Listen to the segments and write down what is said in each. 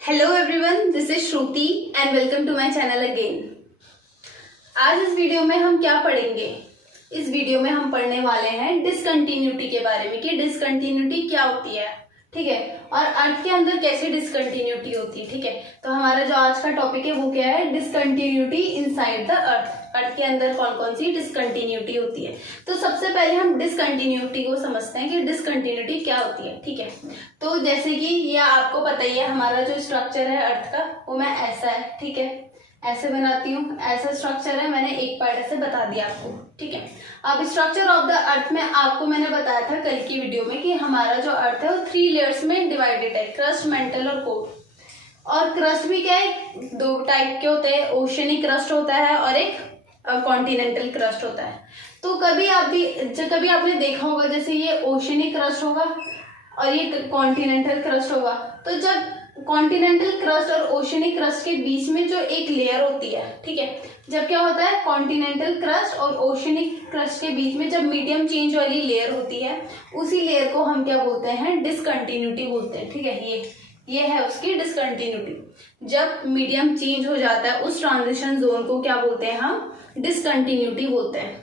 Hello everyone, this is Shruti and welcome to my channel again. आज इस video में हम क्या पढ़ेंगे? इस वीडियो में हम पढ़ने वाले हैं डिसकंटिन्यूटी के बारे में कि डिसकंटिन्यूटी क्या होती है, ठीक है, और अर्थ के अंदर कैसे डिसकंटिन्यूटी होती है, ठीक है। तो हमारा जो आज का टॉपिक है वो क्या है? Discontinuity inside the earth. Earth के अंदर कौन कौन सी डिसकंटिन्यूटी होती है। तो सबसे पहले हम डिसकंटिन्यूटी को समझते हैं कि डिसकंटिन्यूटी क्या होती है, ठीक है। तो जैसे कि ये आपको पता ही है, हमारा जो स्ट्रक्चर है अर्थ का वो मैं ऐसा है, ठीक है, ऐसे बनाती हूँ, ऐसा स्ट्रक्चर है, मैंने एक पार्ट ऐसे बता दिया आपको, ठीक है। अब स्ट्रक्चर ऑफ द अर्थ में आपको मैंने बताया था कल की वीडियो में कि हमारा जो अर्थ है वो 3 लेयर्स में डिवाइडेड है, क्रस्ट, मेंटल और कोर। और क्रस्ट भी क्या है? 2 टाइप के होते हैं, ओशनिक क्रस्ट होता है और एक कॉन्टिनेंटल क्रस्ट होता है। तो कभी आपने देखा होगा, जैसे ये ओशनिक क्रस्ट होगा और ये कॉन्टिनेंटल क्रस्ट होगा। तो जब कॉन्टिनेंटल क्रस्ट और ओशनिक क्रस्ट के बीच में जो एक लेयर होती है, ठीक है, जब क्या होता है कॉन्टिनेंटल क्रस्ट और ओशनिक क्रस्ट के बीच में जब मीडियम चेंज वाली लेयर होती है, उसी लेयर को हम क्या बोलते हैं? डिसकंटिन्यूटी बोलते हैं, ठीक है। ये है उसकी डिसकंटिन्यूटी। जब मीडियम चेंज हो जाता है उस ट्रांजिशन जोन को क्या बोलते हैं? हम डिसकंटिन्यूटी बोलते हैं।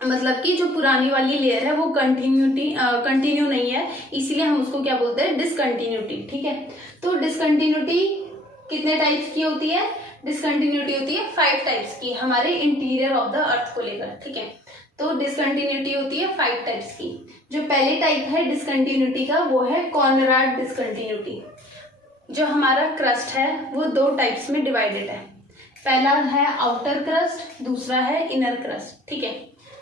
मतलब कि जो पुरानी वाली लेयर है वो कंटिन्यू नहीं है, इसीलिए हम उसको क्या बोलते हैं? डिसकंटिन्यूटी, ठीक है। तो डिसकंटिन्यूटी कितने टाइप्स की होती है? डिसकंटिन्यूटी होती है 5 टाइप्स की, हमारे इंटीरियर ऑफ द अर्थ को लेकर, ठीक है। तो डिसकंटिन्यूटी होती है 5 टाइप्स की। जो पहली टाइप है डिसकंटिन्यूटी का वो है कॉनराड डिसकंटिन्यूटी। जो हमारा क्रस्ट है वो 2 टाइप्स में डिवाइडेड है। पहला है आउटर क्रस्ट, दूसरा है इनर क्रस्ट, ठीक है।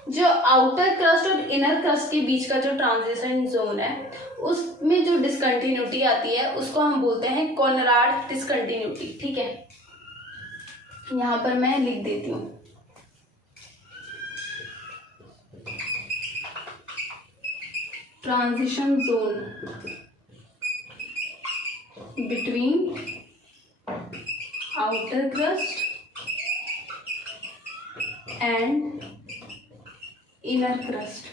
जो आउटर क्रस्ट और इनर क्रस्ट के बीच का जो ट्रांजिशन जोन है उसमें जो डिसकंटिन्यूटी आती है उसको हम बोलते हैं कॉनराड डिसकंटिन्यूटी, ठीक है। यहां पर मैं लिख देती हूँ, transition zone between outer crust and inner crust.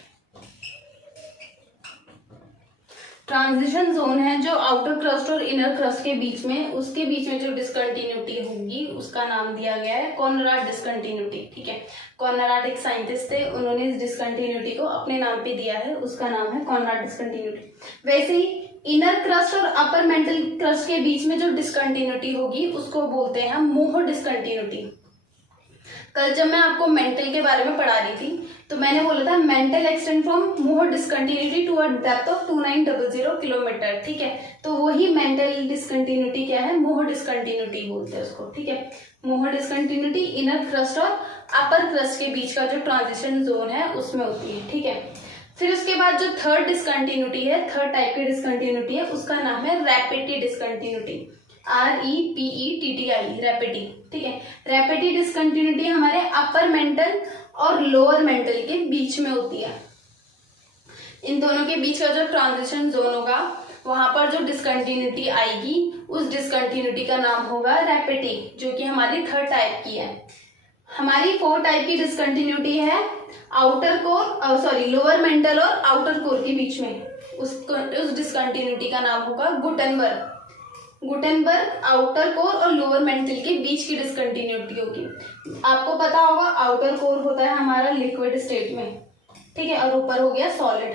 Transition zone है जो आउटर क्रस्ट और इनर क्रस्ट के बीच में, उसके बीच में जो डिसकंटिन्यूटी होगी उसका नाम दिया गया है कॉनराड डिसकंटिन्यूटी, ठीक है। कॉनराड एक साइंटिस्ट थे, उन्होंने इस डिसकंटिन्यूटी को अपने नाम पे दिया है, उसका नाम है कॉनराड डिसकंटिन्यूटी। वैसे ही इनर क्रस्ट और अपर मेंटल क्रस्ट के बीच में जो डिसकंटिन्यूटी होगी उसको बोलते हैं हम मोह डिसकंटिन्यूटी। कल जब मैं आपको मेंटल के बारे में पढ़ा रही थी तो मैंने बोला था mantle extend from Moho discontinuity to a depth of 2900 kilometre, ठीक है। तो वही मेंटल डिसकंटिन्यूटी क्या है? मोह डिसकंटिन्यूटी बोलते हैं उसको, ठीक है। मोह डिसकंटिन्यूटी इनर क्रस्ट और अपर क्रस्ट के बीच का जो ट्रांजिशन जोन है उसमें होती है, ठीक है। फिर उसके बाद जो थर्ड डिसकंटिन्यूटी है, थर्ड टाइप की डिसकंटिन्यूटी है, उसका नाम है रैपिड डिसकंटिन्यूटी, REPETTI, रैपिडी, ठीक है। रैपिडी डिसकंटिन्यूटी हमारे अपर मेंटल और लोअर मेंटल के बीच में होती है। इन दोनों के बीच का जो ट्रांजिशन जोन होगा वहां पर जो डिसकंटिन्यूटी आएगी उस डिसकंटिन्यूटी का नाम होगा रैपिडी, जो कि हमारी थर्ड टाइप की है। हमारी 4 टाइप की डिसकंटिन्यूटी है आउटर कोर लोअर मेंटल और आउटर कोर के बीच में, उस डिसकंटिन्यूटी का नाम होगा गुटेनबर्ग। आउटर कोर और लोअर मेंटल के बीच की डिसकंटिन्यूटी होगी। आपको पता होगा आउटर कोर होता है हमारा लिक्विड स्टेट में, ठीक है, और ऊपर हो गया सॉलिड।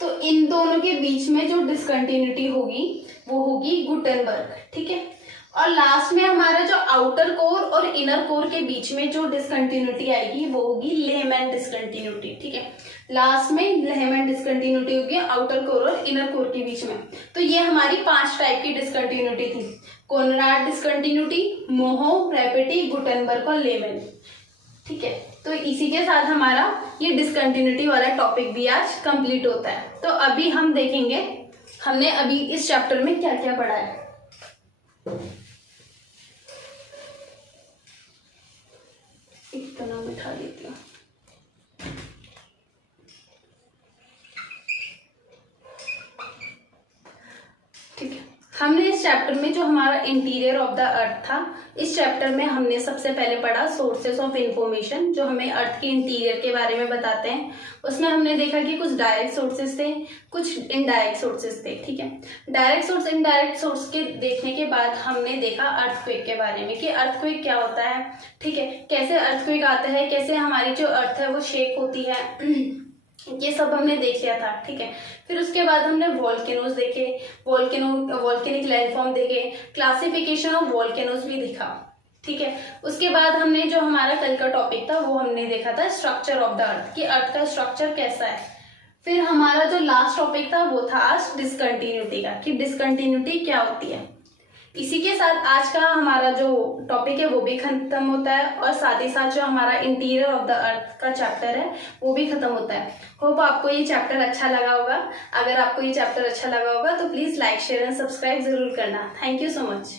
तो इन दोनों के बीच में जो डिसकंटिन्यूटी होगी वो होगी गुटेनबर्ग, ठीक है। और लास्ट में हमारा जो आउटर कोर और इनर कोर के बीच में जो डिसकंटिन्यूटी आएगी वो होगी लेहमैन डिसकंटिन्यूटी, ठीक है। लास्ट में लेहमैन डिसकंटिन्यूटी होगी आउटर कोर और इनर कोर के बीच में। तो ये हमारी 5 टाइप की डिसकंटिन्यूटी थी, कॉनराड डिसकंटिन्यूटी, मोहो, रैपिडी, गुटेनबर्ग और लेहमैन, ठीक है। तो इसी के साथ हमारा ये डिसकंटिन्यूटी वाला टॉपिक भी आज कंप्लीट होता है। तो अभी हम देखेंगे हमने अभी इस चैप्टर में क्या क्या पढ़ा है। इतना बिठा देती हूँ, ठीक है। हमने इस चैप्टर में जो हमारा इंटीरियर ऑफ द अर्थ था, इस चैप्टर में हमने सबसे पहले पढ़ा सोर्सेस ऑफ इंफॉर्मेशन, जो हमें अर्थ के इंटीरियर के बारे में बताते हैं। उसमें हमने देखा कि कुछ डायरेक्ट सोर्सेस थे, कुछ इनडायरेक्ट सोर्सेस थे। ठीक है, डायरेक्ट सोर्स इनडायरेक्ट सोर्स के देखने के बाद हमने देखा अर्थक्वेक के बारे में कि अर्थक्वेक क्या होता है। ठीक है, कैसे अर्थक्वेक आता है, कैसे हमारी जो अर्थ है वो शेक होती है, ये सब हमने देख लिया था। ठीक है, फिर उसके बाद हमने वॉल्केनोज देखे, वॉल्केनिक लैंडफॉर्म देखे, क्लासिफिकेशन ऑफ वॉल्केनोज भी देखा। ठीक है, उसके बाद हमने जो हमारा कल का टॉपिक था वो हमने देखा था स्ट्रक्चर ऑफ द अर्थ, कि अर्थ का स्ट्रक्चर कैसा है। फिर हमारा जो लास्ट टॉपिक था वो था आज डिसकंटिन्यूटी का, कि डिसकंटिन्यूटी क्या होती है। इसी के साथ आज का हमारा जो टॉपिक है वो भी खत्म होता है, और साथ ही साथ जो हमारा इंटीरियर ऑफ द अर्थ का चैप्टर है वो भी खत्म होता है। होप आपको ये चैप्टर अच्छा लगा होगा। अगर आपको ये चैप्टर अच्छा लगा होगा तो please like, share and subscribe जरूर करना। Thank you so much.